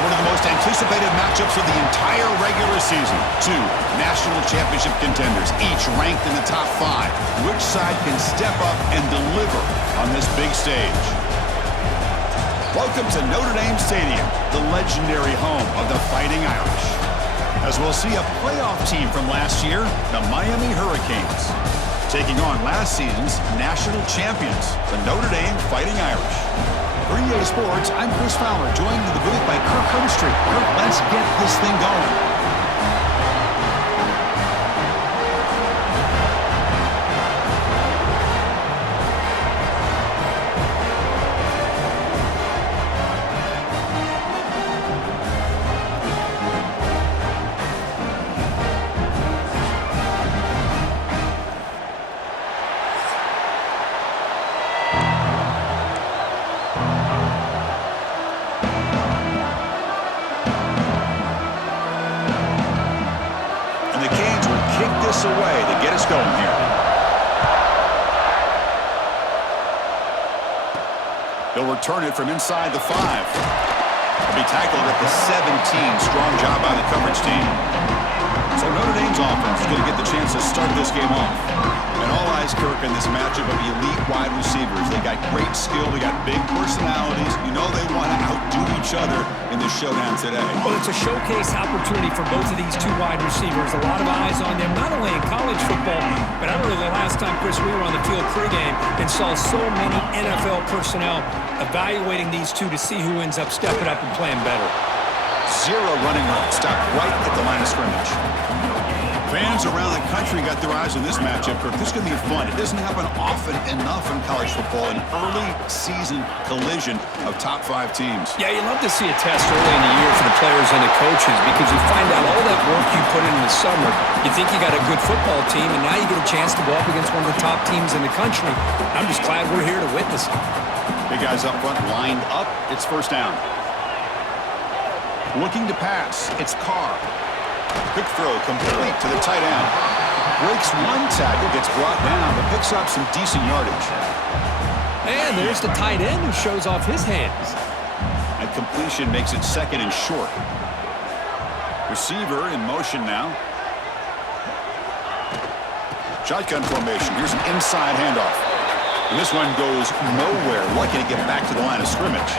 one of the most anticipated matchups of the entire regular season. Two national championship contenders, each ranked in the top 5. Which side can step up and deliver on this big stage? Welcome to Notre Dame Stadium, the legendary home of the Fighting Irish. As we'll see a playoff team from last year, the Miami Hurricanes, taking on last season's national champions, the Notre Dame Fighting Irish. For EA Sports, I'm Chris Fowler, joined in the booth by Kirk Herbstreit. Kirk, let's get this thing going. Away to get us going here. They'll return it from inside the 5. They'll be tackled at the 17. Strong job by the coverage team. So Notre Dame's offense is going to get the chance to start this game off. And all eyes, Kirk, in this matchup of elite wide receivers. They got great skill. They got big personalities. You know they want to outdo each other in this showdown today. Well, it's a showcase opportunity for both of these two wide receivers. A lot of eyes on them, not only in college football, but I remember the last time, Chris, we were on the field pregame and saw so many NFL personnel evaluating these two to see who ends up stepping up and playing better. 0 running route, stopped right at the line of scrimmage. Fans around the country got their eyes on this matchup, Kirk. This is going to be fun. It doesn't happen often enough in college football, an early season collision of top 5 teams. Yeah, you love to see a test early in the year for the players and the coaches because you find out all that work you put in the summer. You think you got a good football team, and now you get a chance to go up against one of the top teams in the country. I'm just glad we're here to witness it. Big guys up front lined up. It's first down. Looking to pass. It's Carr. Quick throw complete to the tight end. Breaks one tackle, gets brought down, but picks up some decent yardage. And there's the tight end who shows off his hands. And completion makes it second and short. Receiver in motion now. Shotgun formation. Here's an inside handoff. And this one goes nowhere. Lucky to get back to the line of scrimmage.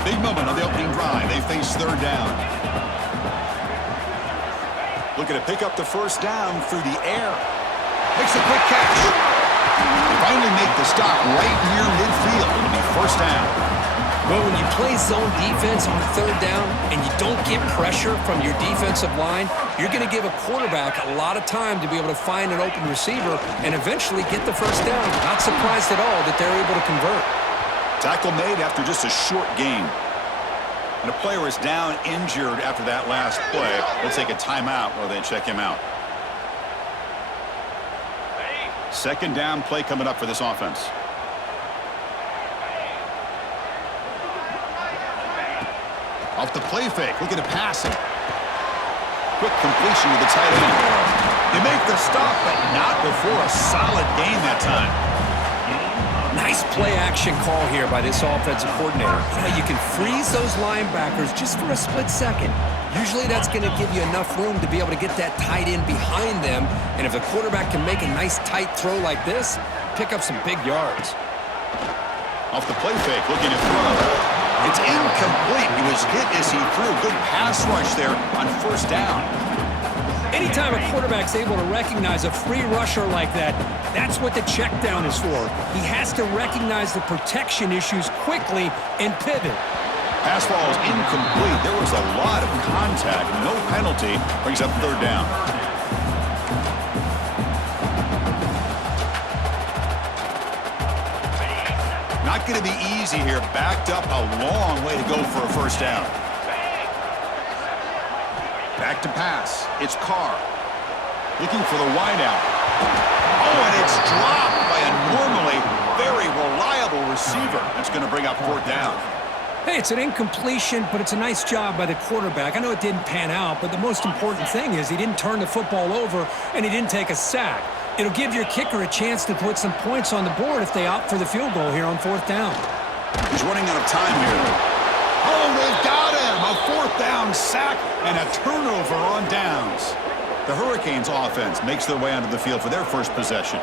Big moment on the opening drive. They face third down. Looking to pick up the first down through the air. Makes a quick catch. They finally make the stop right near midfield. It'll be first down. Well, when you play zone defense on third down and you don't get pressure from your defensive line, you're going to give a quarterback a lot of time to be able to find an open receiver and eventually get the first down. Not surprised at all that they're able to convert. Tackle made after just a short gain. And a player is down injured after that last play. They'll take a timeout while they check him out. Second down play coming up for this offense. Off the play fake, looking to pass him. Quick completion to the tight end. They make the stop, but not before a solid gain that time. Nice play-action call here by this offensive coordinator. You can freeze those linebackers just for a split second. Usually that's going to give you enough room to be able to get that tight end behind them. And if the quarterback can make a nice tight throw like this, pick up some big yards. Off the play fake, looking to throw. It's incomplete. He was hit as he threw. Good pass rush there on first down. Anytime a quarterback's able to recognize a free rusher like that, that's what the check down is for. He has to recognize the protection issues quickly and pivot. Pass ball is incomplete. There was a lot of contact. No penalty. Brings up third down. Not going to be easy here. Backed up a long way to go for a first down. Back to pass. It's Carr. Looking for the wideout. Oh, and it's dropped by a normally very reliable receiver. That's going to bring up fourth down. Hey, it's an incompletion, but it's a nice job by the quarterback. I know it didn't pan out, but the most important thing is he didn't turn the football over and he didn't take a sack. It'll give your kicker a chance to put some points on the board if they opt for the field goal here on fourth down. He's running out of time here. Oh, they've got fourth down sack and a turnover on downs. The Hurricanes offense makes their way onto the field for their first possession.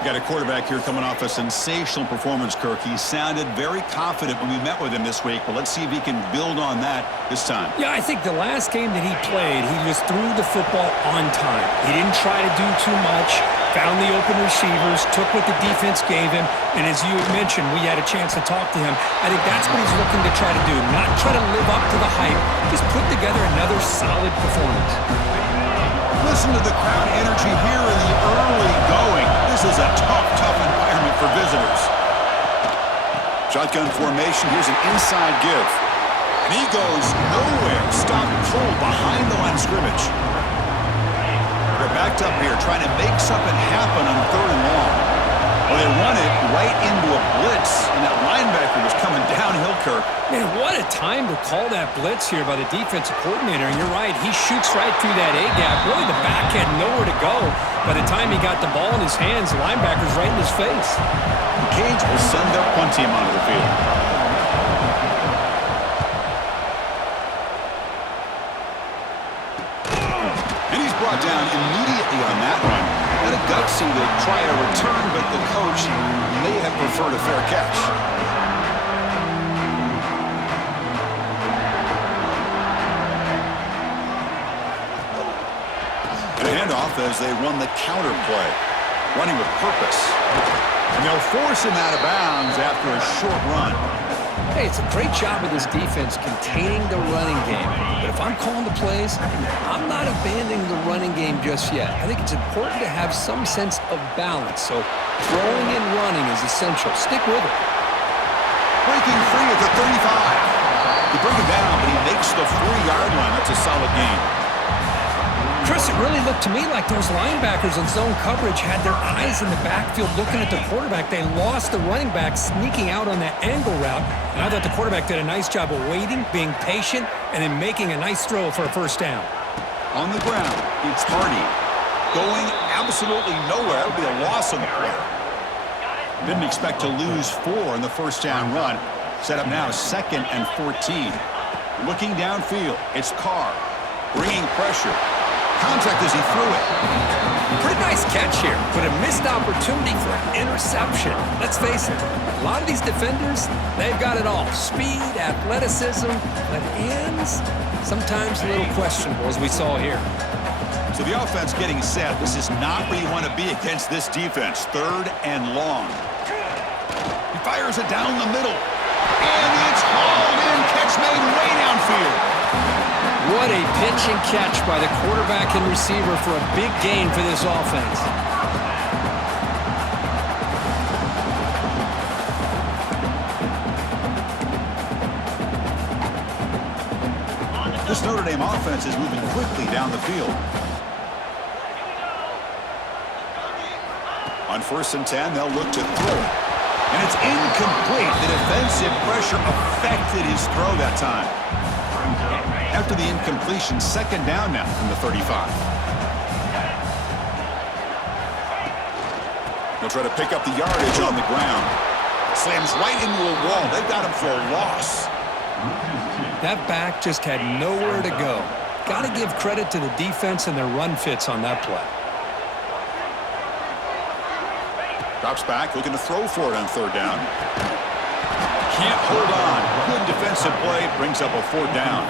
You got a quarterback here coming off a sensational performance, Kirk. He sounded very confident when we met with him this week, but let's see if he can build on that this time. Yeah, I think the last game that he played, he just threw the football on time. He didn't try to do too much, found the open receivers, took what the defense gave him, and as you had mentioned, we had a chance to talk to him. I think that's what he's looking to try to do, not try to live up to the hype, just put together another solid performance. Listen to the crowd energy here in the early going. This is a tough environment for visitors. Shotgun formation. Here's an inside give. And he goes nowhere. Stopped cold behind the line of scrimmage. They're backed up here trying to make something happen on 3rd and long. Well, they run it right into a blitz, and that linebacker was coming downhill, Kirk. Man, what a time to call that blitz here by the defensive coordinator. And you're right, he shoots right through that A-gap. Really, the back had nowhere to go. By the time he got the ball in his hands, the linebacker's right in his face. The Canes will send their punt team onto the field. And he's brought down immediately on that run. And a gutsy to try a return, but the coach may have preferred a fair catch. The handoff as they run the counter play, running with purpose. And they'll force him out of bounds after a short run. Hey, it's a great job of this defense containing the running game. But if I'm calling the plays, I'm not abandoning the running game just yet. I think it's important to have some sense of balance. So throwing and running is essential. Stick with it. Breaking free at the 35. They bring him down, but he makes the 40-yard line. That's a solid gain. Chris, it really looked to me like those linebackers in zone coverage had their eyes in the backfield looking at the quarterback. They lost the running back sneaking out on that angle route. And I thought the quarterback did a nice job of waiting, being patient, and then making a nice throw for a first down. On the ground, it's Hardy. Going absolutely nowhere. That would be a loss on the play. Didn't expect to lose 4 in the first down run. Set up now 2nd and 14. Looking downfield, it's Carr. Bringing pressure. Contact as he threw it. Pretty nice catch here, but a missed opportunity for an interception. Let's face it, a lot of these defenders, they've got it all. Speed, athleticism, but hands, sometimes a little questionable, as we saw here. So the offense getting set. This is not where you want to be against this defense. 3rd and long. He fires it down the middle. And it's hauled in. Catch made way downfield. What a pitch and catch by the quarterback and receiver for a big gain for this offense. This Notre Dame offense is moving quickly down the field. On 1st and 10, they'll look to throw it. And it's incomplete. The defensive pressure affected his throw that time. After the incompletion, 2nd down now from the 35. They'll try to pick up the yardage on the ground. Slams right into a wall. They've got him for a loss. That back just had nowhere to go. Got to give credit to the defense and their run fits on that play. Drops back, looking to throw for it on 3rd down. Can't hold on. Good defensive play. Brings up a 4th down.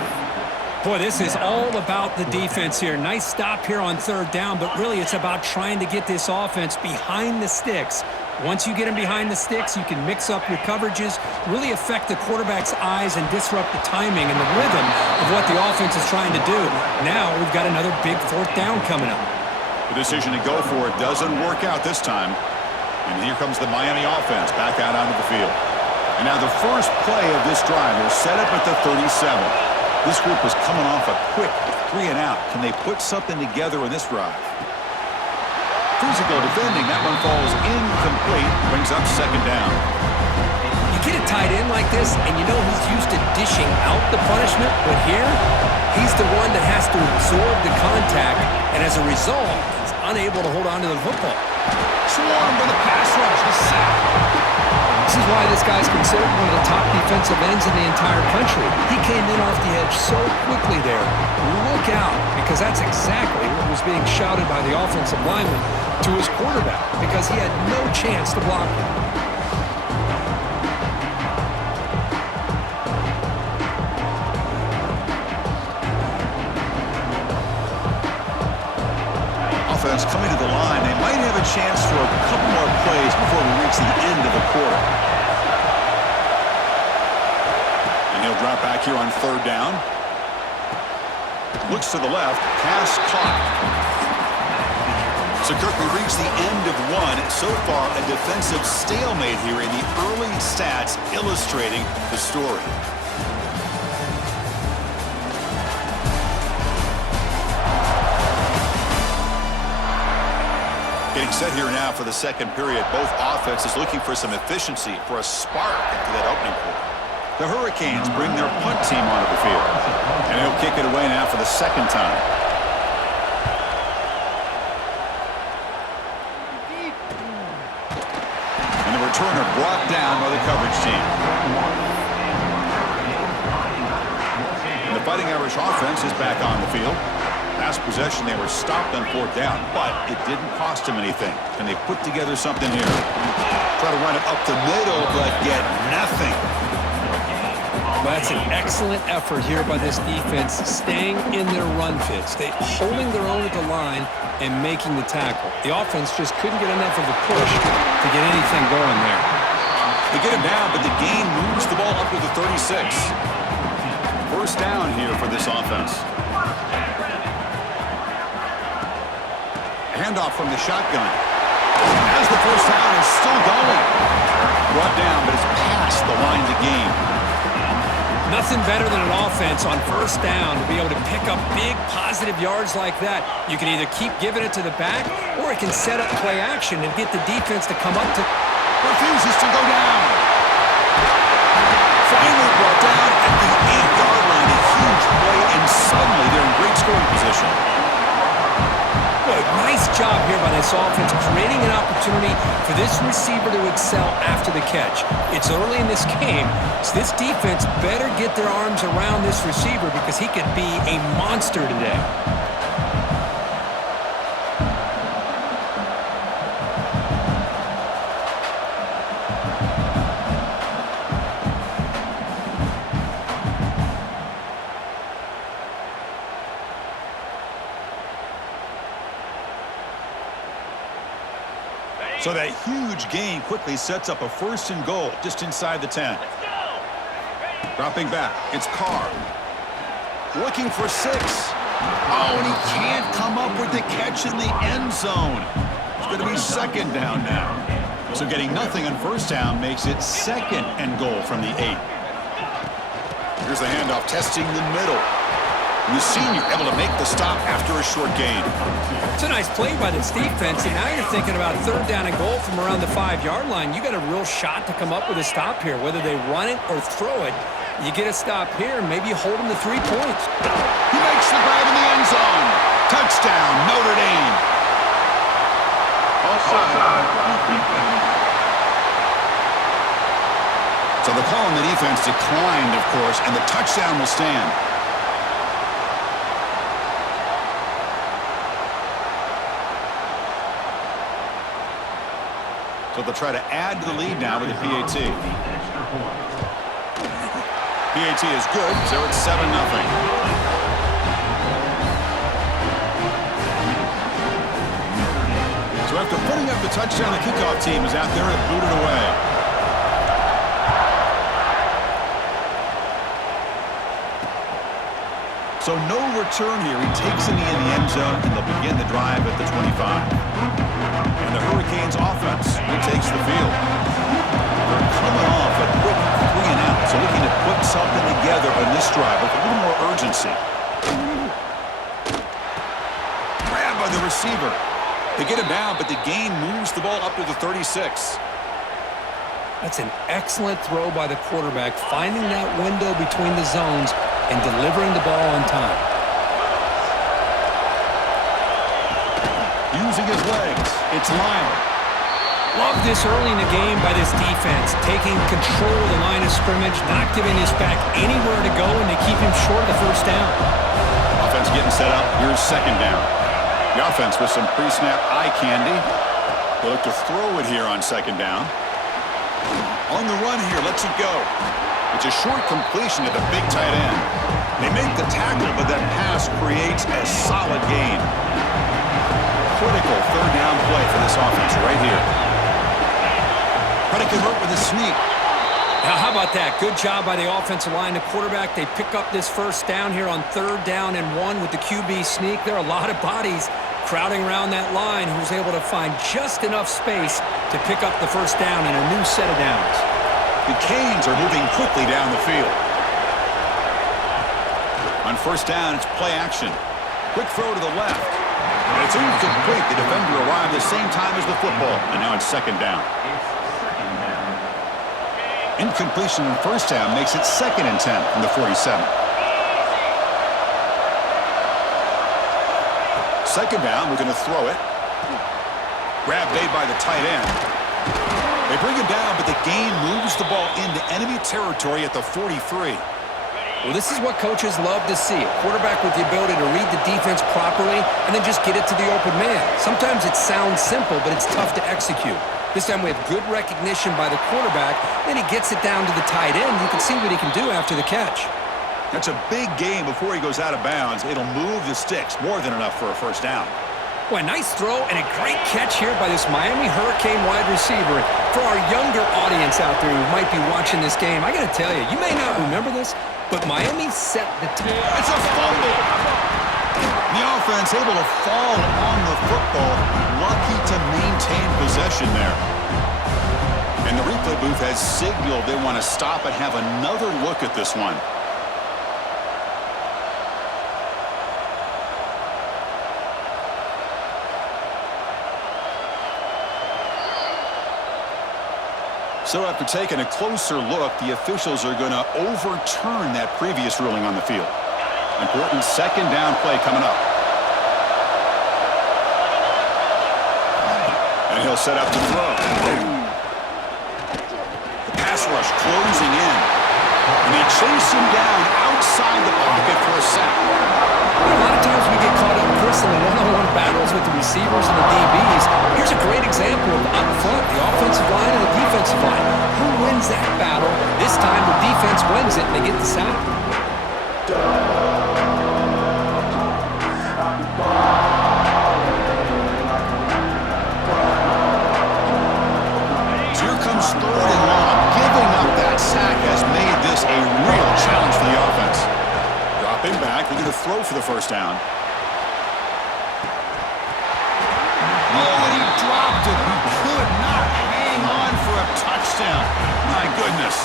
Boy, this is all about the defense here. Nice stop here on 3rd down, but really it's about trying to get this offense behind the sticks. Once you get them behind the sticks, you can mix up your coverages, really affect the quarterback's eyes and disrupt the timing and the rhythm of what the offense is trying to do. Now we've got another big 4th down coming up. The decision to go for it doesn't work out this time. And here comes the Miami offense back out onto the field. And now the first play of this drive will set up at the 37. This group was coming off a quick 3 and out. Can they put something together in this drive? Physical defending. That one falls incomplete. Brings up 2nd down. You get a tight end like this, and you know he's used to dishing out the punishment, but here, he's the one that has to absorb the contact, and as a result, he's unable to hold on to the football. Swarmed by the pass rush. The sack. This is why this guy's considered one of the top defensive ends in the entire country. He came in off the edge so quickly there. Look out, because that's exactly what was being shouted by the offensive lineman to his quarterback, because he had no chance to block him. Offense coming to the line. They might have a chance for a couple more plays before we reach the end of the quarter. And he'll drop back here on 3rd down. Looks to the left. Pass caught. So, Kirk, we reach the end of one. So far, a defensive stalemate here in the early stats illustrating the story. Getting set here now for the second period. Both offenses looking for some efficiency, for a spark after that opening quarter. The Hurricanes bring their punt team onto the field. And he'll kick it away now for the second time. And the returner brought down by the coverage team. And the Fighting Irish offense is back on the field. Last possession, they were stopped on 4th down, but it didn't cost them anything. And they put together something here. Try to run it up the middle, but get nothing. Well, that's an excellent effort here by this defense, staying in their run fits. They holding their own at the line and making the tackle. The offense just couldn't get enough of a push to get anything going there. They get him down, but the gain moves the ball up to the 36. 1st down here for this offense. Handoff from the shotgun. As the 1st down is still going. Brought down, but it's past the line to gain. Nothing better than an offense on 1st down to be able to pick up big positive yards like that. You can either keep giving it to the back, or it can set up play action and get the defense to come up to... Refuses to go down. Finally brought down at the 8-yard line. A huge play, and suddenly they're in great scoring position. Good, nice job here by this offense, creating an opportunity for this receiver to excel after the catch. It's early in this game, so this defense better get their arms around this receiver because he could be a monster today. So that huge gain quickly sets up a 1st and goal just inside the 10. Dropping back, it's Carr. Looking for 6. Oh, and he can't come up with the catch in the end zone. It's going to be 2nd down now. So getting nothing on 1st down makes it 2nd and goal from the 8. Here's the handoff, testing the middle. And the senior able to make the stop after a short gain. It's a nice play by this defense, and now you're thinking about 3rd down and goal from around the 5-yard line. You got a real shot to come up with a stop here, whether they run it or throw it. You get a stop here, and maybe you hold them to 3 points. He makes the grab in the end zone. Touchdown, Notre Dame. Offside. So the call on the defense declined, of course, and the touchdown will stand. So they'll try to add to the lead now with the PAT. PAT is good, so it's 7-0. So after putting up the touchdown, the kickoff team is out there and booted away. So no return here. He takes it in the end zone, and they'll begin the drive at the 25. And the Hurricanes offense takes the field. They're coming off a quick 3 and out, so looking to put something together on this drive with a little more urgency. Grabbed by the receiver. They get him down, but the gain moves the ball up to the 36. That's an excellent throw by the quarterback, finding that window between the zones and delivering the ball on time. Using his legs, it's Lyle. Love this early in the game by this defense, taking control of the line of scrimmage, not giving this back anywhere to go, and they keep him short of the first down. Offense getting set up. Here's second down. The offense with some pre-snap eye candy. They look to throw it here on second down. On the run here, lets it go. It's a short completion to the big tight end. They make the tackle, but that pass creates a solid gain. Critical third down play for this offense right here. Try to convert with a sneak. Now, how about that? Good job by the offensive line. The quarterback, they pick up this first down here on 3rd down and 1 with the QB sneak. There are a lot of bodies crowding around that line who's able to find just enough space to pick up the first down in a new set of downs. The Canes are moving quickly down the field. On first down, it's play action. Quick throw to the left. And it's incomplete. The defender arrived at the same time as the football. And now it's second down. Incompletion in first down makes it 2nd and 10 from the 47. Second down, we're going to throw it. Grab made by the tight end. They bring him down, but the gain moves the ball into enemy territory at the 43. Well, this is what coaches love to see. A quarterback with the ability to read the defense properly and then just get it to the open man. Sometimes it sounds simple, but it's tough to execute. This time we have good recognition by the quarterback, then he gets it down to the tight end. You can see what he can do after the catch. That's a big gain before he goes out of bounds. It'll move the sticks, more than enough for a first down. Boy, nice throw and a great catch here by this Miami Hurricane wide receiver. For our younger audience out there who might be watching this game, I got to tell you, you may not remember this, but Miami set the tone. It's a fumble. The offense able to fall on the football, lucky to maintain possession there. And the replay booth has signaled they want to stop and have another look at this one. So after taking a closer look, the officials are going to overturn that previous ruling on the field. Important second down play coming up. And he'll set up to throw. The pass rush closing in. And they chase him down outside the pocket for a sack. A lot of times we get caught up, Chris, in the one-on-one battles with the receivers and the DBs. Here's a great example of up front, the offensive line and the defensive line. Who wins that battle? This time the defense wins it and they get the sack. So here comes 3rd and long. Giving up that sack has made this a real challenge for the offense. Dropping back, they're going to throw for the first down. Oh, and he dropped it. He could not hang on for a touchdown. My goodness.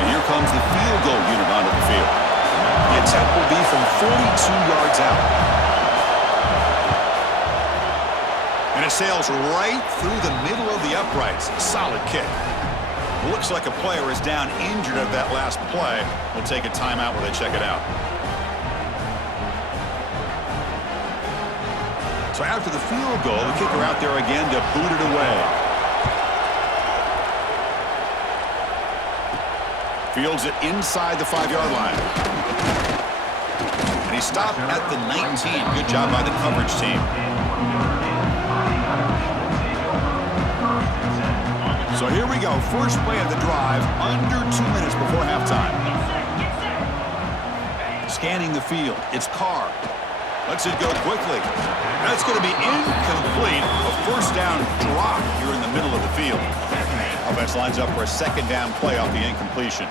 And here comes the field goal unit onto the field. The attempt will be from 42 yards out. And it sails right through the middle of the uprights. Solid kick. Looks like a player is down injured at that last play. We'll take a timeout while they check it out. So after the field goal, the kicker out there again to boot it away. Fields it inside the 5-yard line. And he stopped at the 19. Good job by the coverage team. So here we go. First play of the drive, under 2 minutes before halftime. Scanning the field. It's Carr. Lets it go quickly. That's going to be incomplete. A first down drop here in the middle of the field. Offense lines up for a second down play off the incompletion.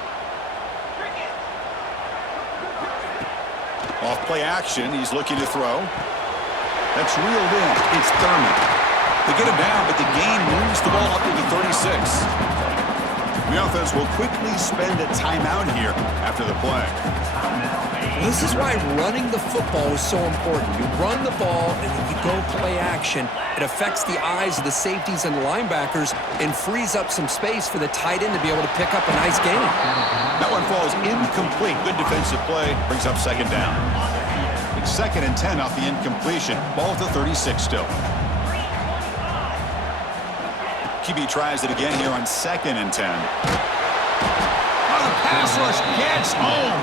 Off play action, he's looking to throw. That's reeled in. It's Thurman. They get him down, but the gain moves the ball up to the 36. The offense will quickly spend a timeout here after the play. This is why running the football is so important. You run the ball and then you go play action. It affects the eyes of the safeties and the linebackers and frees up some space for the tight end to be able to pick up a nice gain. That one falls incomplete. Good defensive play. Brings up second down. It's 2nd and 10 off the incompletion. Ball at the 36 still. QB tries it again here on 2nd and 10. Oh, the pass rush gets home.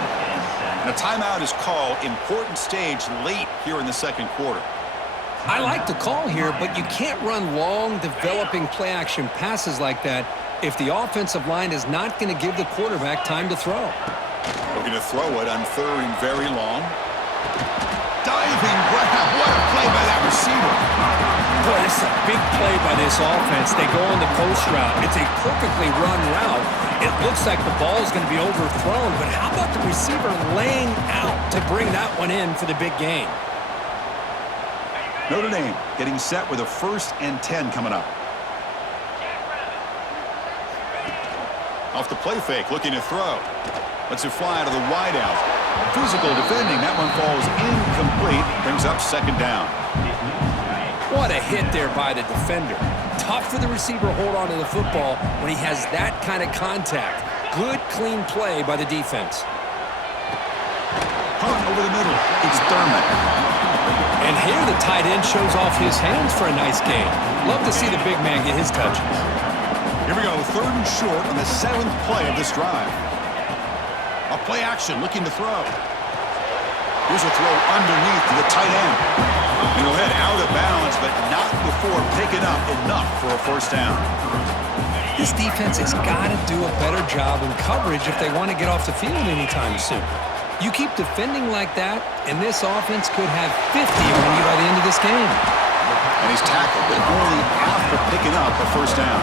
And a timeout is called. Important stage late here in the second quarter. I like the call here, but you can't run long, developing play-action passes like that if the offensive line is not going to give the quarterback time to throw. Looking to throw it on 3rd and very long. Diving grab. What a play by that receiver. Boy, this is a big play by this offense. They go on the post route. It's a perfectly run route. It looks like the ball is going to be overthrown, but how about the receiver laying out to bring that one in for the big gain? Notre Dame getting set with a 1st and 10 coming up. Off the play fake, looking to throw. Lets it fly to the wideout. Physical defending. That one falls incomplete. Brings up 2nd down. What a hit there by the defender. Tough for the receiver to hold on to the football when he has that kind of contact. Good, clean play by the defense. Hunt over the middle. It's Thurman. And here the tight end shows off his hands for a nice gain. Love to see the big man get his touches. Here we go, 3rd and short on the 7th play of this drive. A play action, looking to throw. Here's a throw underneath to the tight end. And he'll head out of bounds, but not before picking up enough for a 1st down. This defense has got to do a better job in coverage if they want to get off the field anytime soon. You keep defending like that, and this offense could have 50 on you by the end of this game. And he's tackled, but only after picking up a 1st down.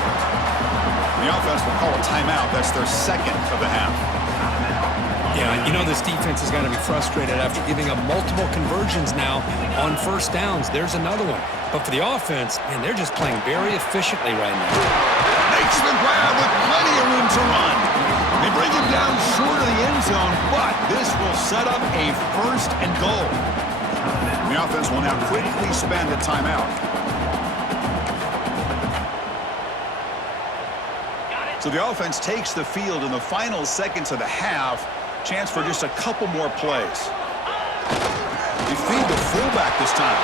The offense will call a timeout. That's their 2nd of the half. Yeah, you know this defense is going to be frustrated after giving up multiple conversions now on 1st downs. There's another one. But for the offense, man, they're just playing very efficiently right now. Makes the grab with plenty of room to run. They bring him down short of the end zone, but this will set up a 1st and goal. The offense will now quickly spend a timeout. So the offense takes the field in the final seconds of the half. Chance for just a couple more plays. They feed the fullback this time.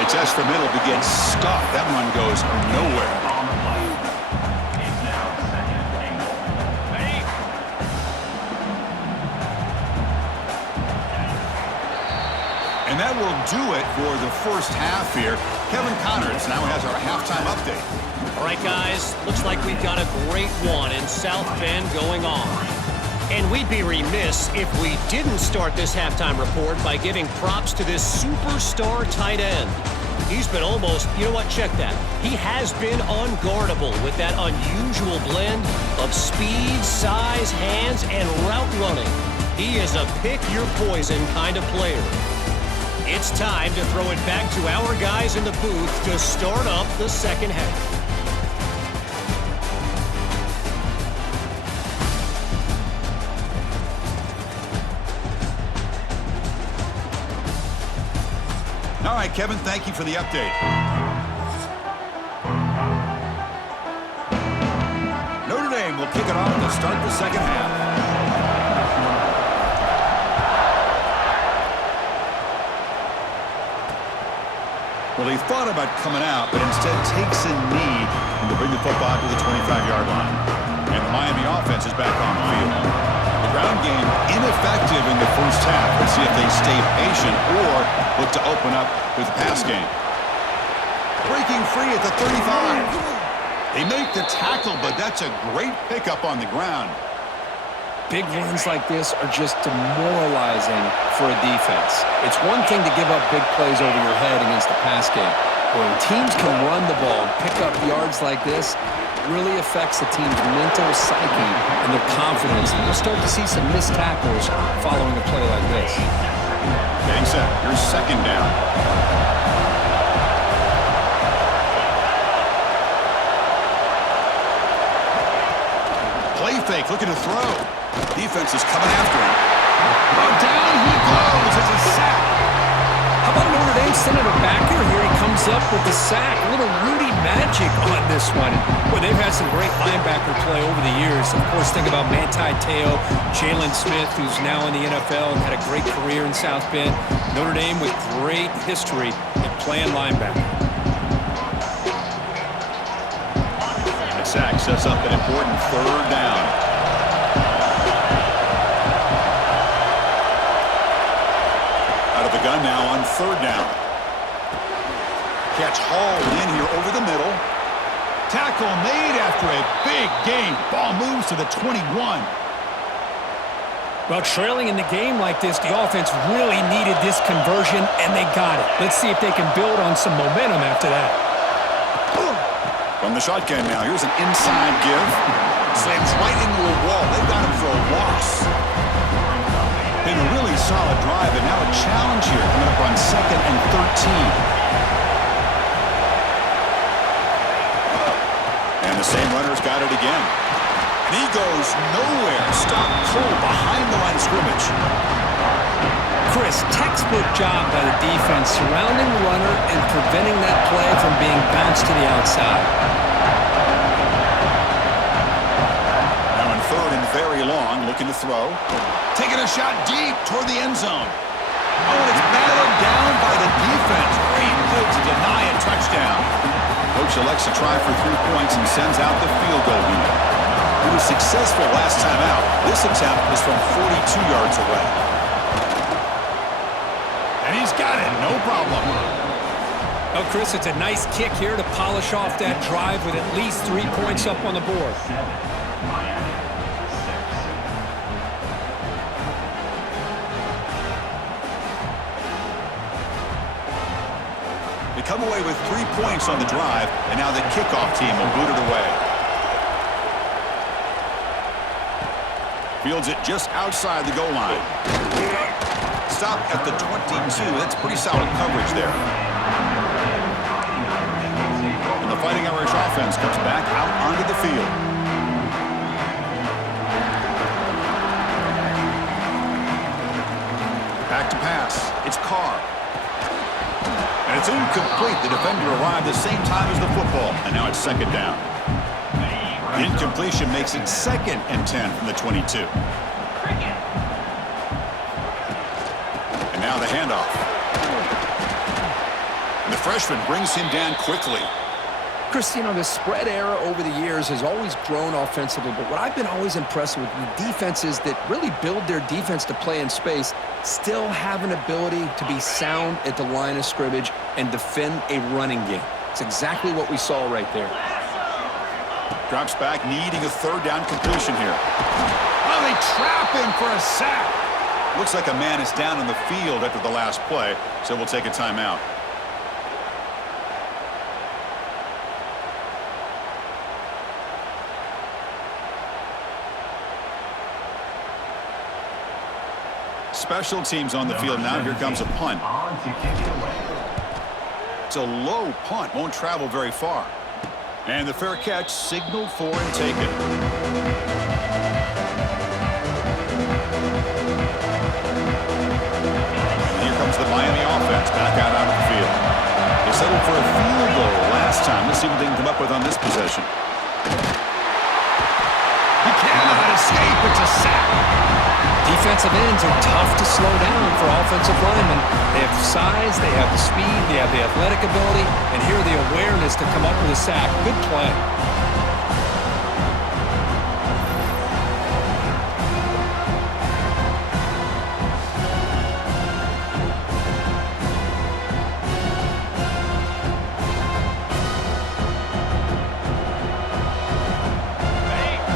It's as for middle begins stuffed. That run goes nowhere. And that will do it for the 1st half here. Kevin Connors now has our halftime update. All right, guys, looks like we've got a great one in South Bend going on. And we'd be remiss if we didn't start this halftime report by giving props to this superstar tight end. He's been almost, you know what, check that. He has been unguardable with that unusual blend of speed, size, hands, and route running. He is a pick-your-poison kind of player. It's time to throw it back to our guys in the booth to start up the 2nd half. All right, Kevin, thank you for the update. Notre Dame will kick it off to start the 2nd half. Well, he thought about coming out, but instead takes a knee and to bring the football to the 25-yard line. And the Miami offense is back on the field. The ground game ineffective in the 1st half. Let's see if they stay patient or look to open up with the pass game. Breaking free at the 35. They make the tackle, but that's a great pickup on the ground. Big runs like this are just demoralizing for a defense. It's one thing to give up big plays over your head against the pass game. When teams can run the ball and pick up yards like this, it really affects the team's mental psyche and their confidence. And we'll start to see some missed tackles following a play like this. Getting set. Here's 2nd down. Play fake, looking to throw. Defense is coming after him. Oh, down he goes. It's a sack. How about Notre Dame sending a backer? Here he comes up with the sack. A little Rudy magic on this one. Boy, they've had some great linebacker play over the years. Of course, think about Manti Te'o, Jalen Smith, who's now in the NFL and had a great career in South Bend. Notre Dame with great history in playing linebacker. sack sets up an important third down. Out of the gun now on third down. Catch hauled in here over the middle. Tackle made after a big gain. Ball moves to the 21. Well, trailing in the game like this, the offense really needed this conversion, and they got it. Let's see if they can build on some momentum after that. From the shotgun now, here's an inside give. Slams right into a wall. They've got him for a loss. Been a really solid drive, and now a challenge here coming up on 2nd and 13. And the same runner's got it again. And he goes nowhere. Stopped cold behind the line of scrimmage. Chris, textbook job by the defense surrounding the runner and preventing that play from being bounced to the outside. Now in third and very long, looking to throw. Taking a shot deep toward the end zone. Oh, and it's battled down by the defense. Great move to deny a touchdown. Coach elects to try for 3 points and sends out the field goal unit. He was successful last time out. This attempt was from 42 yards away. And he's got it, no problem. Oh, Chris, it's a nice kick here to polish off that drive with at least 3 points up on the board. They come away with 3 points on the drive, and now the kickoff team will boot it away. Fields it just outside the goal line. Stop at the 22. That's pretty solid coverage there. And the Fighting Irish offense comes back out onto the field. Back to pass. It's Carr. And it's incomplete. The defender arrived the same time as the football. And now it's 2nd down. The incompletion makes it 2nd and 10 from the 22. And now the handoff. And the freshman brings him down quickly. Chris, you know, the spread era over the years has always grown offensively, but what I've been always impressed with the defenses that really build their defense to play in space still have an ability to be sound at the line of scrimmage and defend a running game. It's exactly what we saw right there. Drops back, needing a 3rd down completion here. Oh, they trap him for a sack. Looks like a man is down on the field after the last play, so we'll take a timeout. Special teams on the field now. Here comes a punt. It's a low punt. Won't travel very far. And the fair catch signaled for and taken. And here comes the Miami offense back out onto the field. They settled for a field goal last time. Let's see what they can come up with on this possession. He cannot escape. It's a sack. Defensive ends are tough to slow down for offensive linemen. They have the size, they have the speed, they have the athletic ability, and here the awareness to come up with a sack. Good play.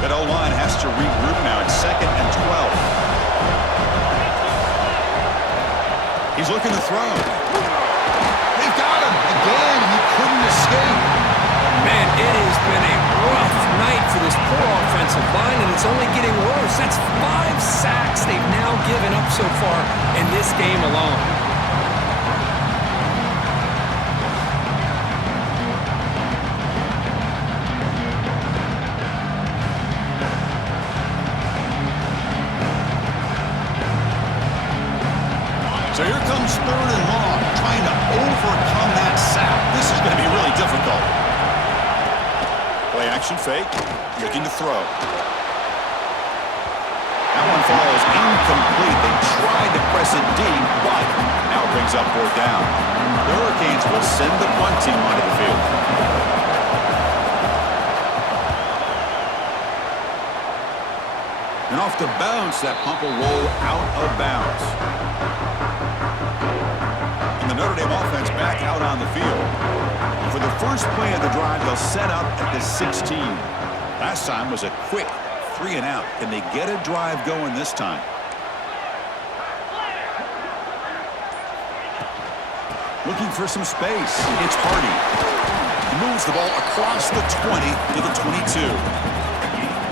That O-line has to regroup now. It's 2nd and 12. He's looking to throw. They've got him. Again, he couldn't escape. Man, it has been a rough night for this poor offensive line, and it's only getting worse. That's 5 sacks they've now given up so far in this game alone. So here comes 3rd and long, trying to overcome that sack. This is going to be really difficult. Play action fake, looking to throw. That one falls incomplete. They tried to press it deep, but now it brings up 4th down. The Hurricanes will send the punt team onto the field. And off the bounce, that pump will roll out of bounds. And the Notre Dame offense back out on the field. And for the first play of the drive, they'll set up at the 16. Last time was a quick 3-and-out. Can they get a drive going this time? Looking for some space. It's Hardy. He moves the ball across the 20 to the 22.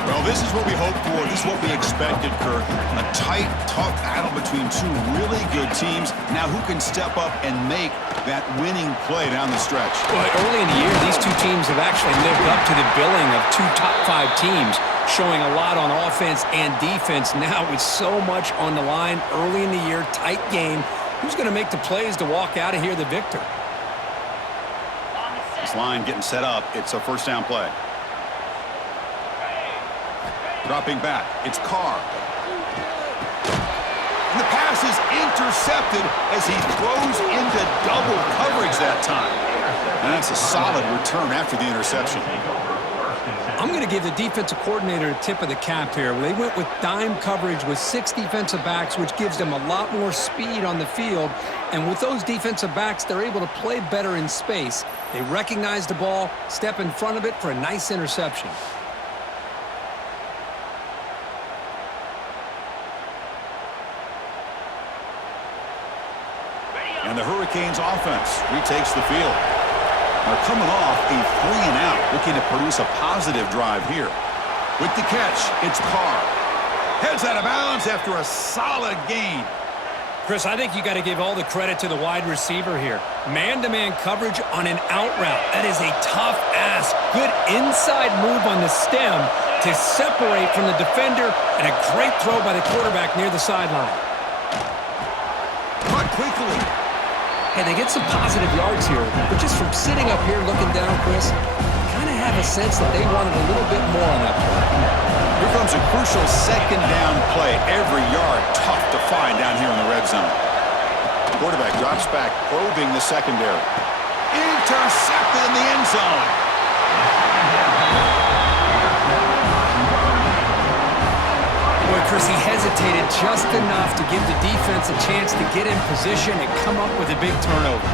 Well, this is what we hoped for. This is what we expected, Kirk. A tight, tough battle between two really good teams. Now, who can step up and make that winning play down the stretch? Well, early in the year, these two teams have actually lived up to the billing of two top 5 teams, showing a lot on offense and defense. Now, with so much on the line early in the year, tight game, who's going to make the plays to walk out of here the victor? This line getting set up. It's a first down play. Dropping back, it's Carr. And the pass is intercepted as he throws into double coverage that time. And that's a solid return after the interception. I'm going to give the defensive coordinator a tip of the cap here. They went with dime coverage with 6 defensive backs, which gives them a lot more speed on the field. And with those defensive backs, they're able to play better in space. They recognize the ball, step in front of it for a nice interception. And the Hurricanes offense retakes the field. Now coming off a 3-and-out, looking to produce a positive drive here. With the catch, it's Carr. Heads out of bounds after a solid gain. Chris, I think you got to give all the credit to the wide receiver here. Man-to-man coverage on an out route. That is a tough ask. Good inside move on the stem to separate from the defender, and a great throw by the quarterback near the sideline. Cut quickly. Hey, they get some positive yards here, but just from sitting up here looking down, Chris, I kind of have a sense that they wanted a little bit more on that play. Here comes a crucial second down play. Every yard tough to find down here in the red zone. The quarterback drops back, probing the secondary. Intercepted in the end zone. Boy, Chris, he hesitated just enough to give the defense a chance to get in position and come up with a big turnover.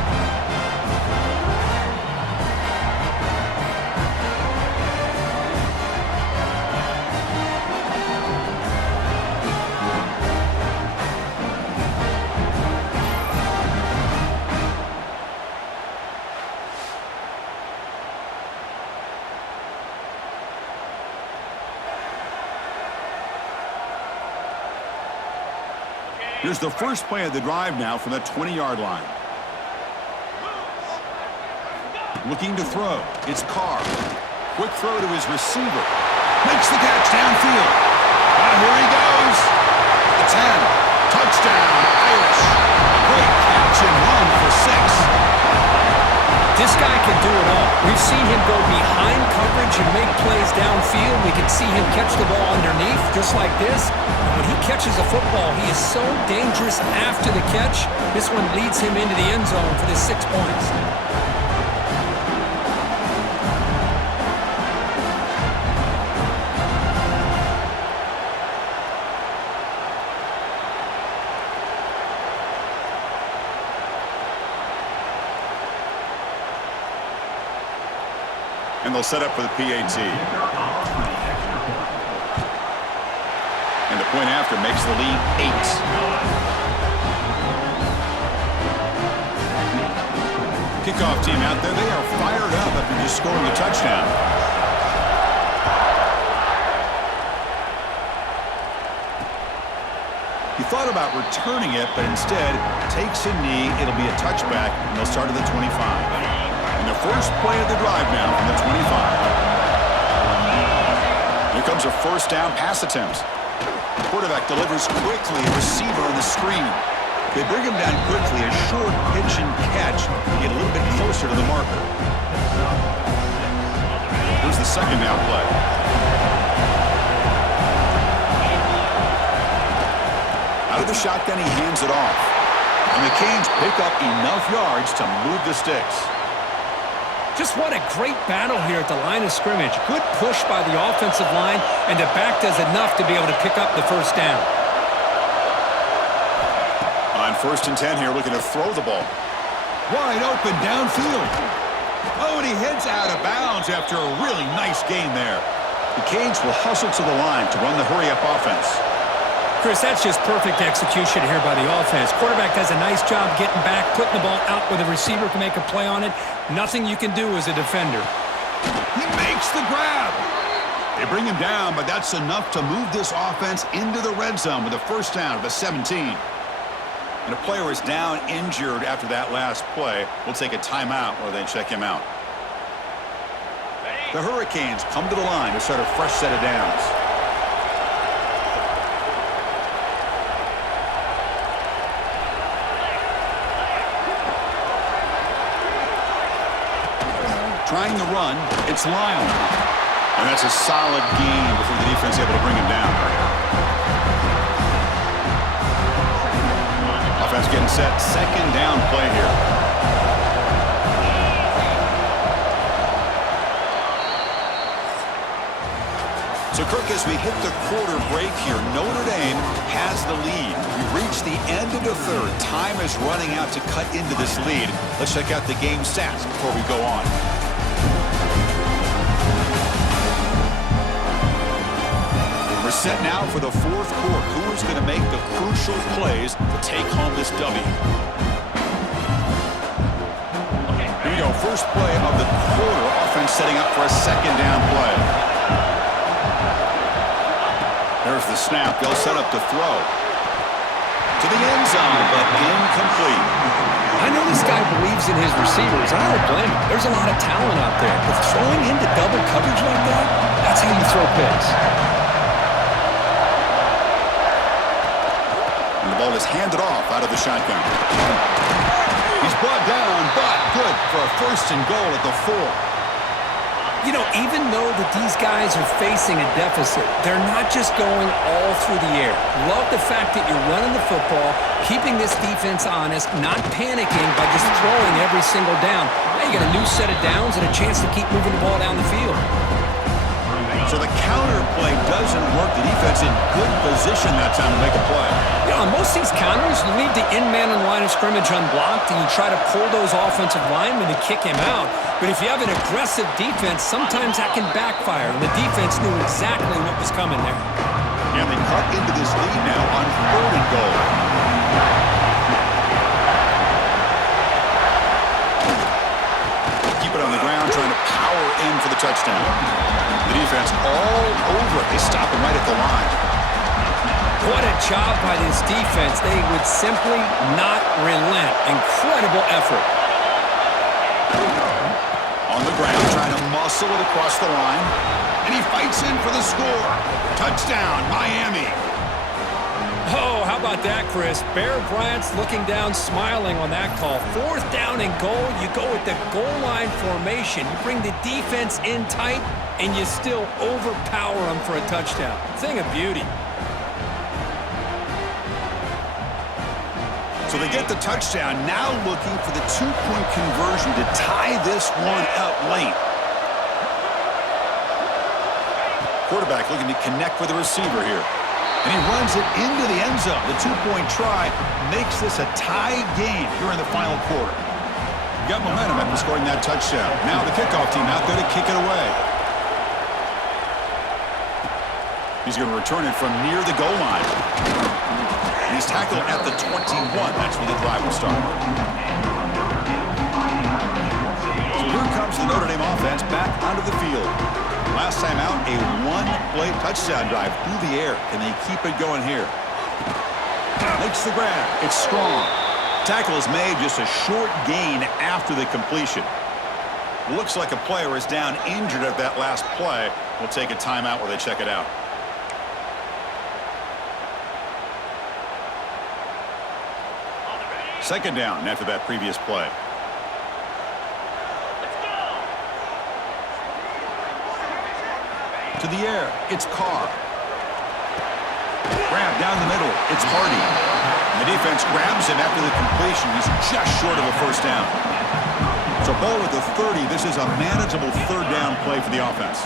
Here's the first play of the drive now from the 20-yard line. Looking to throw. It's Carr. Quick throw to his receiver. Makes the catch downfield. And here he goes. The 10. Touchdown, Irish. A great catch and run for 6. This guy can do it all. We've seen him go behind coverage and make plays downfield. We can see him catch the ball underneath, just like this. And when he catches a football, he is so dangerous after the catch. This one leads him into the end zone for the 6 points. And they'll set up for the PAT. And the point after makes the lead 8. Kickoff team out there, they are fired up after just scoring a touchdown. He thought about returning it, but instead takes a knee. It'll be a touchback, and they'll start at the 25. And the first play of the drive now from the 25. Here comes a first down pass attempt. The quarterback delivers quickly, receiver on the screen. They bring him down quickly, a short pitch and catch to get a little bit closer to the marker. Here's the second down play. Out of the shotgun, he hands it off. And the Canes pick up enough yards to move the sticks. Just what a great battle here at the line of scrimmage. Good push by the offensive line, and the back does enough to be able to pick up the first down. On 1st and 10 here, looking to throw the ball. Wide open downfield. Oh, and he heads out of bounds after a really nice gain there. The Canes will hustle to the line to run the hurry-up offense. Chris, that's just perfect execution here by the offense. Quarterback does a nice job getting back, putting the ball out where the receiver can make a play on it. Nothing you can do as a defender. He makes the grab. They bring him down, but that's enough to move this offense into the red zone with a first down at the 17. And a player is down injured after that last play. We'll take a timeout while they check him out. The Hurricanes come to the line to start a fresh set of downs. Trying to run, it's Lyle. And that's a solid gain before the defense able to bring him down. Offense getting set, second down play here. So, Kirk, as we hit the quarter break here, Notre Dame has the lead. We've reached the end of the third. Time is running out to cut into this lead. Let's check out the game stats before we go on. We're set now for the fourth quarter. Who is going to make the crucial plays to take home this W? Here we go. First play of the quarter. Offense setting up for a second down play. There's the snap. They'll set up to throw. To the end zone, but incomplete. I know this guy believes in his receivers. I don't blame him. There's a lot of talent out there. But throwing into double coverage like that, that's how you throw picks. Ball is handed off out of the shotgun. He's brought down, but good for a first and goal at the 4. You know, even though that these guys are facing a deficit, they're not just going all through the air. Love the fact that you're running the football, keeping this defense honest, not panicking by just throwing every single down. Now you got a new set of downs and a chance to keep moving the ball down the field. So the counter play doesn't work. The defense in good position that time to make a play. Yeah, on most of these counters, you leave the in-man on the line of scrimmage unblocked, and you try to pull those offensive linemen to kick him out. But if you have an aggressive defense, sometimes that can backfire, and the defense knew exactly what was coming there. And they cut into this lead now on 3rd and goal. Keep it on the ground, trying to power in for the touchdown. The defense all over it. They stop him right at the line. What a job by this defense. They would simply not relent. Incredible effort. On the ground, trying to muscle it across the line. And he fights in for the score. Touchdown, Miami. Oh, how about that, Chris? Bear Bryant's looking down, smiling on that call. 4th down and goal. You go with the goal line formation. You bring the defense in tight, and you still overpower them for a touchdown. Thing of beauty. So they get the touchdown, now looking for the 2-point conversion to tie this one up late. Quarterback looking to connect with the receiver here. And he runs it into the end zone. The 2-point try makes this a tie game here in the final quarter. Got momentum after scoring that touchdown. Now the kickoff team out there to kick it away. He's going to return it from near the goal line. And he's tackled at the 21. That's where the drive will start. So here comes the Notre Dame offense back onto the field. Last time out, a 1-play touchdown drive through the air. Can they keep it going here? Makes the grab. It's strong. Tackle is made, just a short gain after the completion. Looks like a player is down injured at that last play. We'll take a timeout where they check it out. Second down after that previous play. To the air, it's Carr. Grab down the middle, it's Hardy. And the defense grabs him after the completion. He's just short of a first down. So ball with the 30. This is a manageable third down play for the offense.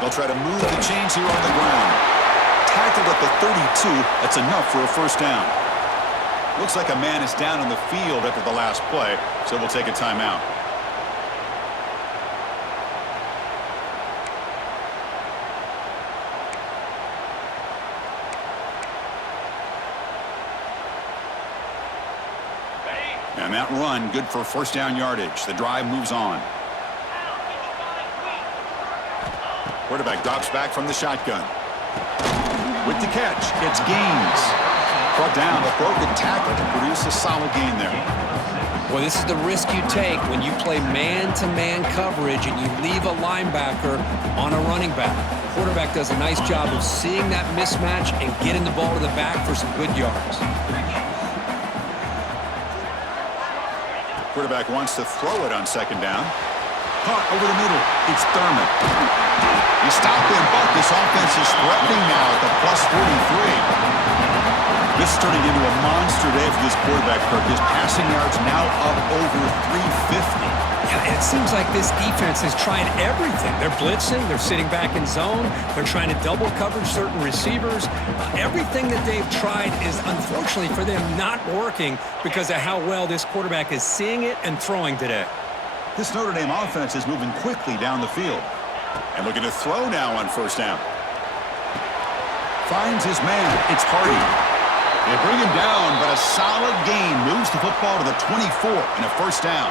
They'll try to move the chains here on the ground. Tackled at the 32. That's enough for a first down. Looks like a man is down on the field after the last play, so we'll take a timeout. And that run, good for first down yardage. The drive moves on. Quarterback drops back from the shotgun. With the catch, it's Gaines. Brought down, a broken tackle to produce a solid gain there. Well, this is the risk you take when you play man-to-man coverage and you leave a linebacker on a running back. Quarterback does a nice job of seeing that mismatch and getting the ball to the back for some good yards. Quarterback wants to throw it on second down. Caught over the middle. It's Thurman. He stopped him, but this offense is threatening now at the plus 43. This is turning into a monster day for this quarterback, Kirk. His passing yards now up over 350. Yeah, it seems like this defense is trying everything. They're blitzing. They're sitting back in zone. They're trying to double coverage certain receivers. Everything that they've tried is, unfortunately for them, not working because of how well this quarterback is seeing it and throwing today. This Notre Dame offense is moving quickly down the field. And looking to throw now on first down. Finds his man. It's Hardy. They bring him down, but a solid gain moves the football to the 24 and a first down.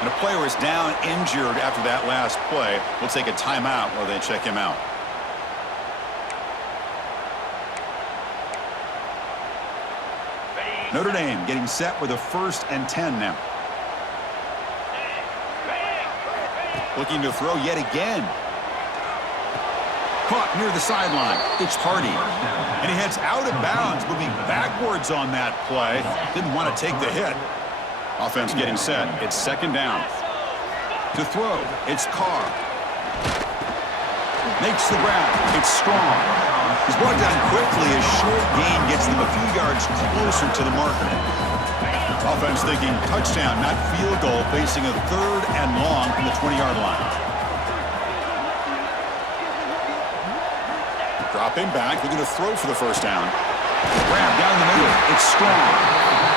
And a player is down injured after that last play. We'll take a timeout while they check him out. Notre Dame getting set with a 1st and 10 now. Looking to throw yet again. Caught near the sideline. It's Hardy. And he heads out of bounds, moving backwards on that play. Didn't want to take the hit. Offense getting set. It's second down. To throw, it's Carr. Makes the grab. It's Strong. He's brought down quickly. A short gain gets them a few yards closer to the marker. Offense thinking touchdown, not field goal, facing a 3rd and long from the 20-yard line. Dropping back, looking to throw for the first down. Grab down the middle. It's Strong.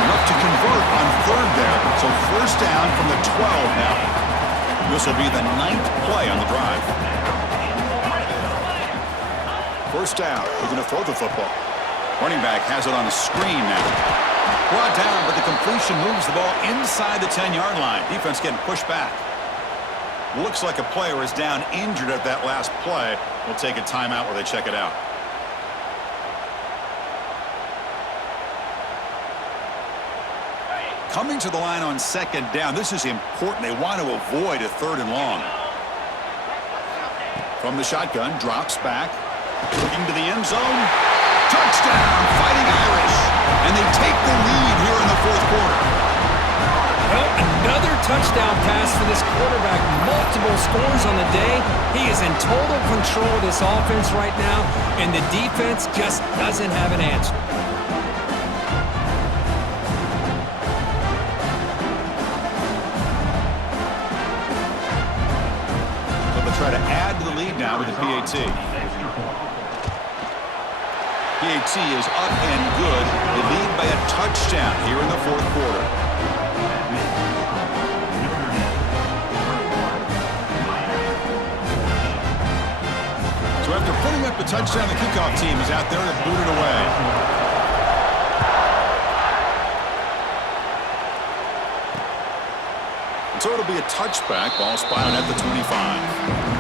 Enough to convert on 3rd there. So first down from the 12 now. This will be the 9th play on the drive. First down. Looking to throw the football. Running back has it on the screen now. Brought down, but the completion moves the ball inside the 10-yard line. Defense getting pushed back. Looks like a player is down injured at that last play. We'll take a timeout while they check it out. Coming to the line on second down. This is important. They want to avoid a 3rd and long. From the shotgun, drops back. Looking to the end zone. Touchdown, Fighting Irish. And they take the lead here in the 4th quarter. Well, another touchdown pass for this quarterback. Multiple scores on the day. He is in total control of this offense right now, and the defense just doesn't have an answer. So they'll try to add to the lead now with the PAT. PAT is up and good. They lead by a touchdown here in the 4th quarter. So after putting up the touchdown, the kickoff team is out there to boot it away. And so it'll be a touchback. Ball spotted at the 25.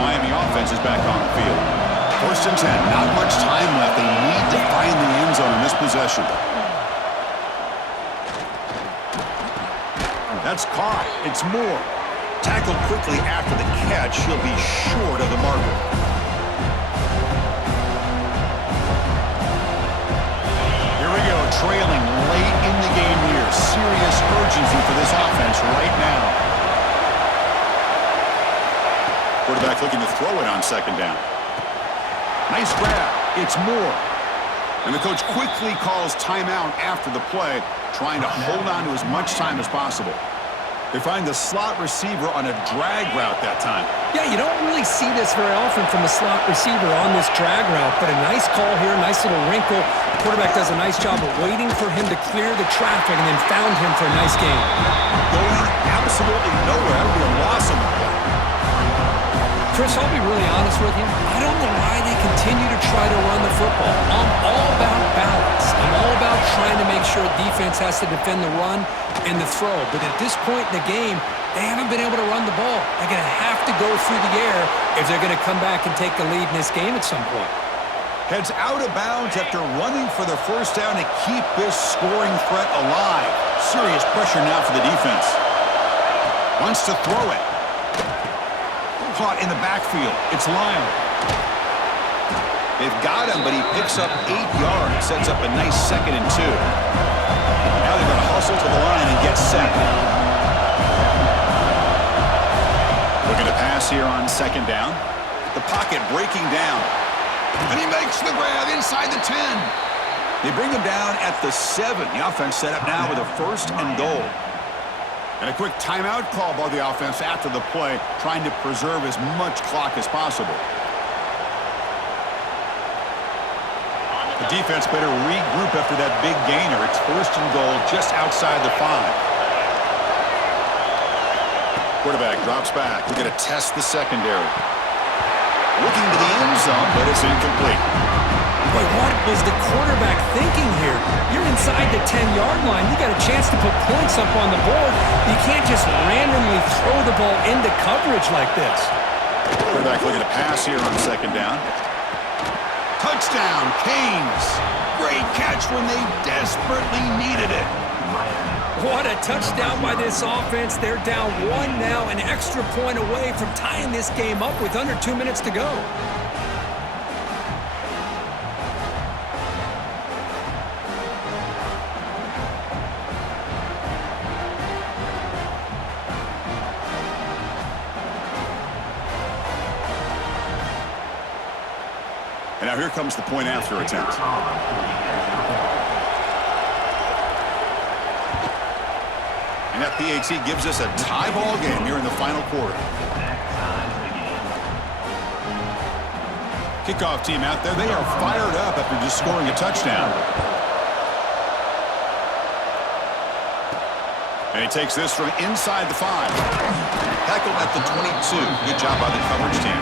Miami offense is back on the field. 1st and 10. Not much time left. They need to find the end zone in this possession. That's caught. It's Moore. Tackled quickly after the catch. He'll be short of the marker. Here we go. Trailing late in the game here. Serious urgency for this offense right now. Quarterback looking to throw it on second down. Nice grab. It's Moore. And the coach quickly calls timeout after the play, trying to hold on to as much time as possible. They find the slot receiver on a drag route that time. Yeah, you don't really see this very often from a slot receiver on this drag route, but a nice call here, nice little wrinkle. The quarterback does a nice job of waiting for him to clear the traffic and then found him for a nice gain. Going absolutely nowhere. It'll be a loss on the play. Chris, I'll be really honest with you. I don't know why they continue to try to run the football. I'm all about balance. I'm all about trying to make sure defense has to defend the run and the throw. But at this point in the game, they haven't been able to run the ball. They're going to have to go through the air if they're going to come back and take the lead in this game at some point. Heads out of bounds after running for the first down to keep this scoring threat alive. Serious pressure now for the defense. Wants to throw it. Caught in the backfield. It's Lyle. They've got him, but he picks up 8 yards. Sets up a nice 2nd and 2. Now they're going to hustle to the line and get set. Looking to pass here on 2nd down. The pocket breaking down. And he makes the grab inside the 10. They bring him down at the 7. The offense set up now with a 1st and goal. And a quick timeout call by the offense after the play, trying to preserve as much clock as possible. The defense better regroup after that big gainer. It's 1st and goal just outside the 5. Quarterback drops back. We're going to test the secondary. Looking to the end zone, but it's incomplete. Boy, what was the quarterback thinking here? You're inside the 10-yard line. You got a chance to put points up on the board. You can't just randomly throw the ball into coverage like this. Quarterback looking to pass here on 2nd down. Touchdown, Canes. Great catch when they desperately needed it. What a touchdown by this offense. They're down 1 now, an extra point away from tying this game up with under 2 minutes to go. And now here comes the point after attempt. And that PAT gives us a tie ball game here in the final quarter. Kickoff team out there. They are fired up after just scoring a touchdown. And he takes this from inside the 5. Tackled at the 22. Good job by the coverage team.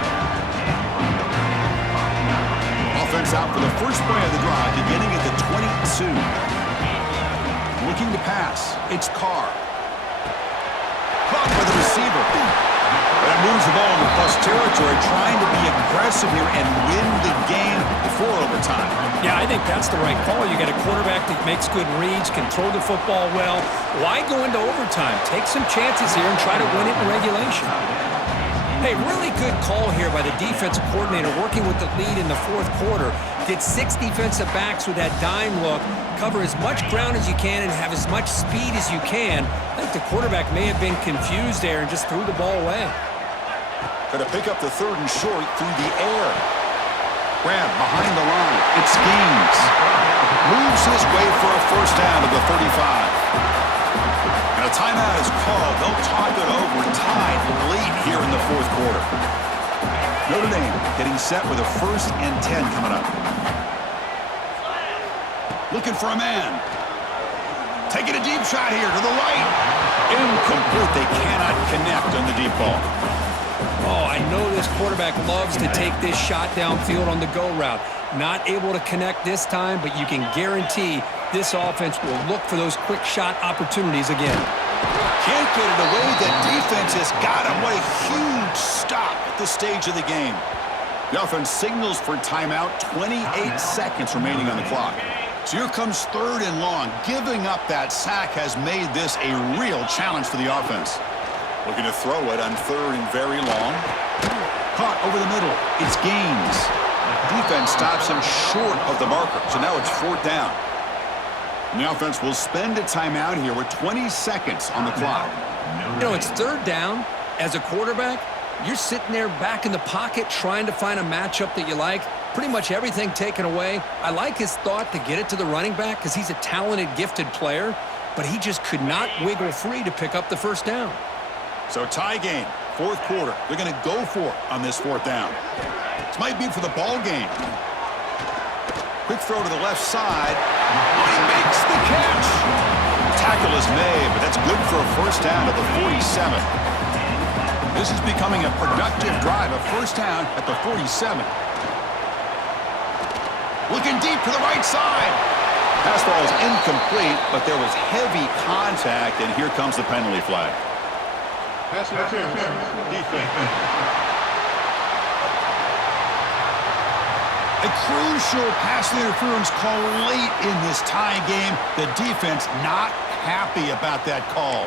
Offense out for the first play of the drive, beginning at the 22. Looking to pass. It's Carr. Caught by the receiver. That moves the ball into plus territory, trying to be aggressive here and win the game before overtime. Yeah, I think that's the right call. You got a quarterback that makes good reads, can throw the football well. Why go into overtime? Take some chances here and try to win it in regulation. Hey, really good call here by the defensive coordinator working with the lead in the 4th quarter. Get 6 defensive backs with that dime look. Cover as much ground as you can and have as much speed as you can. I think the quarterback may have been confused there and just threw the ball away. Going to pick up the 3rd and short through the air. Grab behind the line. It's Gaines. Moves his way for a 1st down to the 35. And a timeout is called. They'll talk it over, tied late here in the 4th quarter. Notre Dame getting set with a 1st and 10 coming up. Looking for a man. Taking a deep shot here to the right. Incomplete. They cannot connect on the deep ball. Oh, I know this quarterback loves to take this shot downfield on the go route. Not able to connect this time, but you can guarantee this offense will look for those quick shot opportunities again. Can't get it away. The defense has got him. What a huge stop at this stage of the game. The offense signals for timeout. 28 seconds remaining on the clock. So here comes 3rd and long. Giving up that sack has made this a real challenge for the offense. Looking to throw it on 3rd and very long. Caught over the middle. It's Gaines. Defense stops him short of the marker. So now it's 4th down. And the offense will spend a timeout here with 20 seconds on the clock. You know, it's 3rd down. As a quarterback, You're sitting there back in the pocket trying to find a matchup that you like. Pretty much everything taken away. I like his thought to get it to the running back because he's a talented, gifted player, but he just could not wiggle free to pick up the first down. So tie game, fourth quarter. They're going to go for it on this fourth down. This might be for the ball game. Quick throw to the left side. He makes the catch. Tackle is made, but that's good for a first down at the 47. This is becoming a productive drive, a first down at the 47. Looking deep to the right side. Pass ball is incomplete, but there was heavy contact, and here comes the penalty flag. Pass interference, defense. A crucial pass interference call late in this tie game. The defense not happy about that call.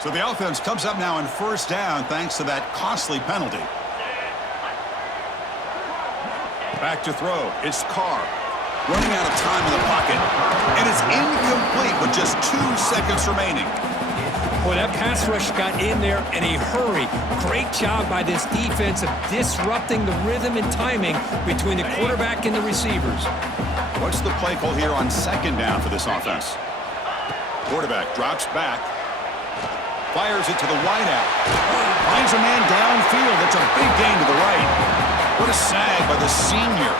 So the offense comes up now in first down thanks to that costly penalty. Back to throw. It's Carr. Running out of time in the pocket. And it's incomplete with just 2 seconds remaining. Boy, that pass rush got in there in a hurry. Great job by this defense of disrupting the rhythm and timing between the quarterback and the receivers. What's the play call here on second down for this offense? Quarterback drops back. Fires it to the wideout. Finds a man downfield. It's a big gain to the right. What a sag by the senior.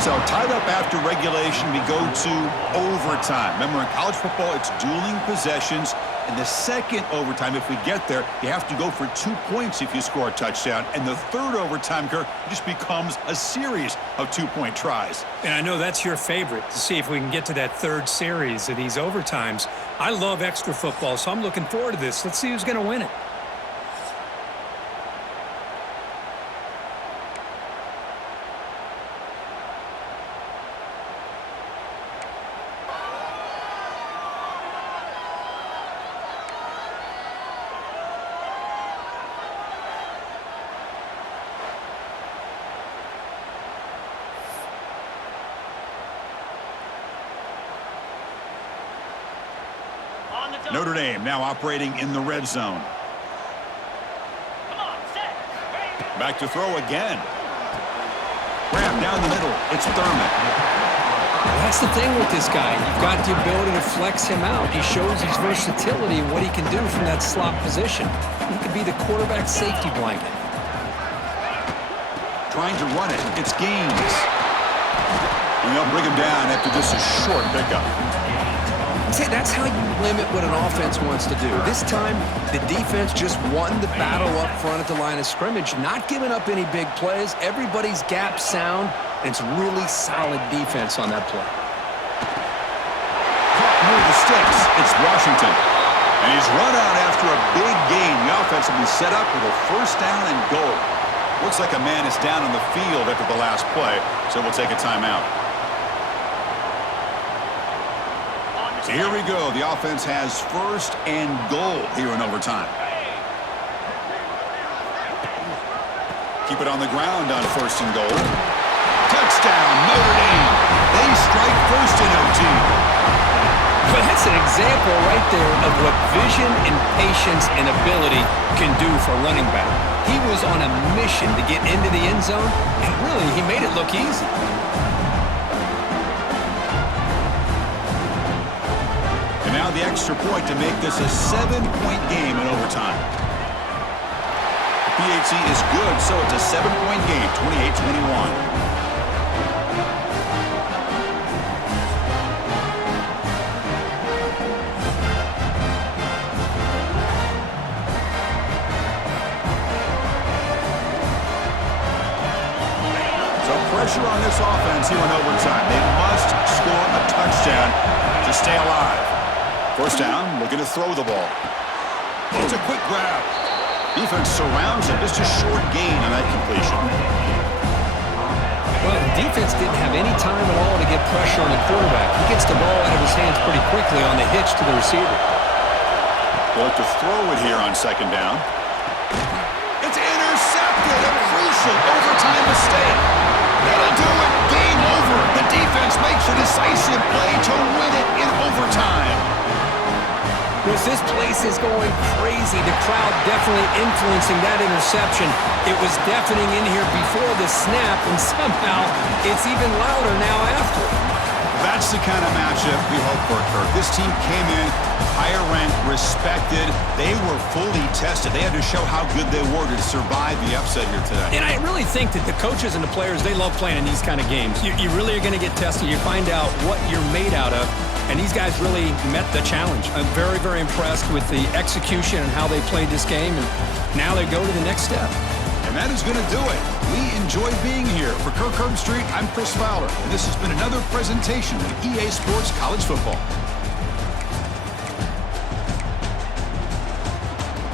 So tied up after regulation, we go to overtime. Remember, in college football, it's dueling possessions. In the second overtime, if we get there, you have to go for 2 points if you score a touchdown. And the third overtime, Kirk, just becomes a series of 2-point tries. And I know that's your favorite, to see if we can get to that third series of these overtimes. I love extra football, so I'm looking forward to this. Let's see who's going to win it. Notre Dame now operating in the red zone. Back to throw again. Grab down the middle. It's Thurman. That's the thing with this guy. You've got the ability to flex him out. He shows his versatility and what he can do from that slot position. He could be the quarterback safety blanket. Trying to run it. It's Gaines. And they'll bring him down after just a short pickup. See, that's how you limit what an offense wants to do. This time, the defense just won the battle up front at the line of scrimmage, not giving up any big plays. Everybody's gap sound, and it's really solid defense on that play. Caught near the sticks. It's Washington. And he's run out after a big gain. The offense will be set up with a first down and goal. Looks like a man is down on the field after the last play, so we'll take a timeout. Here we go. The offense has first and goal here in overtime. Keep it on the ground on first and goal. Touchdown, Notre Dame. They strike first in OT. But that's an example right there of what vision and patience and ability can do for a running back. He was on a mission to get into the end zone, and really, he made it look easy. Now the extra point to make this a 7-point game in overtime. The PAT is good, so it's a 7-point game, 28-21. So pressure on this offense here in overtime. They must score a touchdown to stay alive. First down, looking to throw the ball. It's a quick grab. Defense surrounds him. Just a short gain on that completion. Well, the defense didn't have any time at all to get pressure on the quarterback. He gets the ball out of his hands pretty quickly on the hitch to the receiver. They'll look to throw it here on second down. It's intercepted. A crucial overtime mistake. That'll do it. Game over. The decisive play to win it in overtime. Chris, this place is going crazy. The crowd definitely influencing that interception. It was deafening in here before the snap, and somehow it's even louder now after. That's the kind of matchup we hope for, Kirk. This team came in higher ranked, respected. They were fully tested. They had to show how good they were to survive the upset here today. And I really think that the coaches and the players, they love playing in these kind of games. You really are going to get tested. You find out what you're made out of. And these guys really met the challenge. I'm very, very impressed with the execution and how they played this game. And now they go to the next step. And that is going to do it. We enjoyed being here. For Kirk Herbstreit, I'm Chris Fowler. And this has been another presentation of EA Sports College Football.